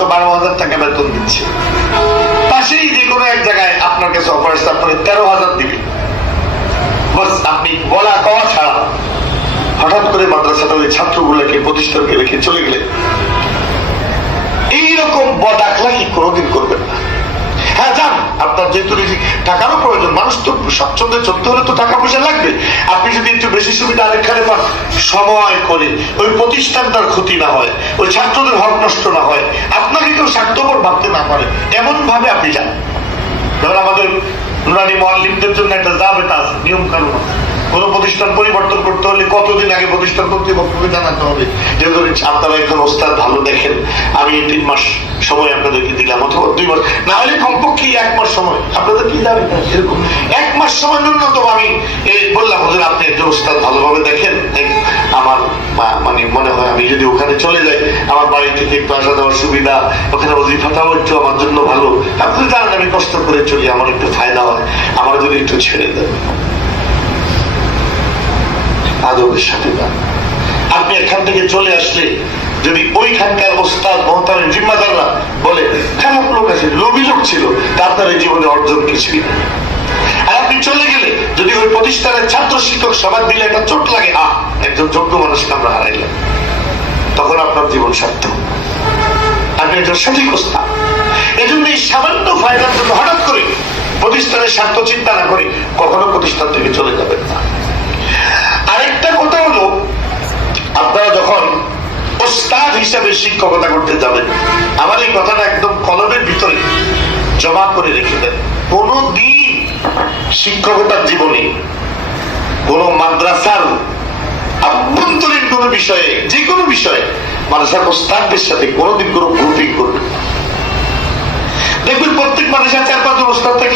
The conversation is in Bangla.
12,000 টাকা বেতন দিচ্ছে, পাশেই যে কোনো এক জায়গায় আপনার কাছে অফার আসতে আপনাকে 13,000 দিবে। বাস আপনি বলা কওয়া ছাড়া হঠাৎ করে মাদ্রাসাটা ওই ছাত্রগুলোকে প্রতিষ্ঠানকে রেখে চলে গেলে এইরকম বদ আখলাকি কোনোদিন করবেন না। হ্যাঁ যান, আপনার যেহেতু টাকারও প্রয়োজন, মানুষ তো স্বচ্ছন্দে চলতে হলে তো টাকা পয়সা লাগবে। আপনি যদি একটু বেশি সুবিধা আরেকখানে পান, সময় করে ওই প্রতিষ্ঠানটার ক্ষতি না হয়, ওই ছাত্রদের হক নষ্ট না হয়, আপনাকে কেউ স্বার্থপর ভাবতে না পারে, এমন ভাবে আপনি যান। ধর আমাদের নুরানি মুআল্লিমদের জন্য একটা জাবেতা আছে, নিয়ম কানুন আছে। কোন প্রতিষ্ঠান পরিবর্তন করতে হলে কতদিন আগে প্রতিষ্ঠান কর্তৃপক্ষকে জানাতে হবে যে আপনারা একজন ওস্তাদ ভালো দেখেন, আমি 3 মাস সময় আপনাদেরকে দিলাম, অথবা 2 মাস, না হলে কমপক্ষে 1 মাস সময়। আপনাদের কি যাবে এরকম 1 মাস সময় ন্যূনতম আমি বললাম, হুজুর আপনি একজন ওস্তাদ ভালোভাবে দেখেন, আমার মানে মনে হয় আমি যদি ওখানে চলে যাই আমার বাড়ি থেকে একটু আসা যাওয়ার সুবিধা, ওখানে ওজিফাটাও একটু আমার জন্য ভালো, আপনি জানেন আমি কষ্ট করে চলি, আমার একটু ফায়দা হয়, আমার যদি একটু ছেড়ে দেন। আদবের সাথে না। আপনি এখান থেকে চলে আসলে যদি ওইখানকার ওস্তাদ মহতামের জিম্মাদাররা বলে খারাপ লোক আছে, লোভী লোক ছিল, তার এই জীবনে অর্জন কিছুই না। আর আপনি চলে গেলে যদি ওই প্রতিষ্ঠানের ছাত্র শিক্ষক সবার দিলে একটা চোট লাগে, একজন যোগ্য মানুষকে আমরা হারাইলাম, তখন আপনার জীবন সার্থক। আপনি একজন সঠিক ওস্তাদ। এই জন্য এই সামান্য ফায়দার জন্য হঠাৎ করে প্রতিষ্ঠানের স্বার্থ চিন্তা না করে কখনো প্রতিষ্ঠান থেকে চলে যাবেন না। আরেকটা কথা হলো, আপনারা যখন ওস্তাদ হিসাবে শিক্ষকতা করতে যাবেন, আমার এই কথাটা একদম কলমের ভিতরে জমা করে রেখে দেন। কোনদিন শিক্ষকতার জীবনে কোন মাদ্রাসার আভ্যন্তরীণ কোন বিষয়ে, যে কোনো বিষয়ে মাদ্রাসার ওস্তাদদের সাথে কোনদিন কোন গ্রুপিং করবেন। দেখবেন প্রত্যেক মাদ্রাসায় 4-5 জন ওস্তাদ থাকে,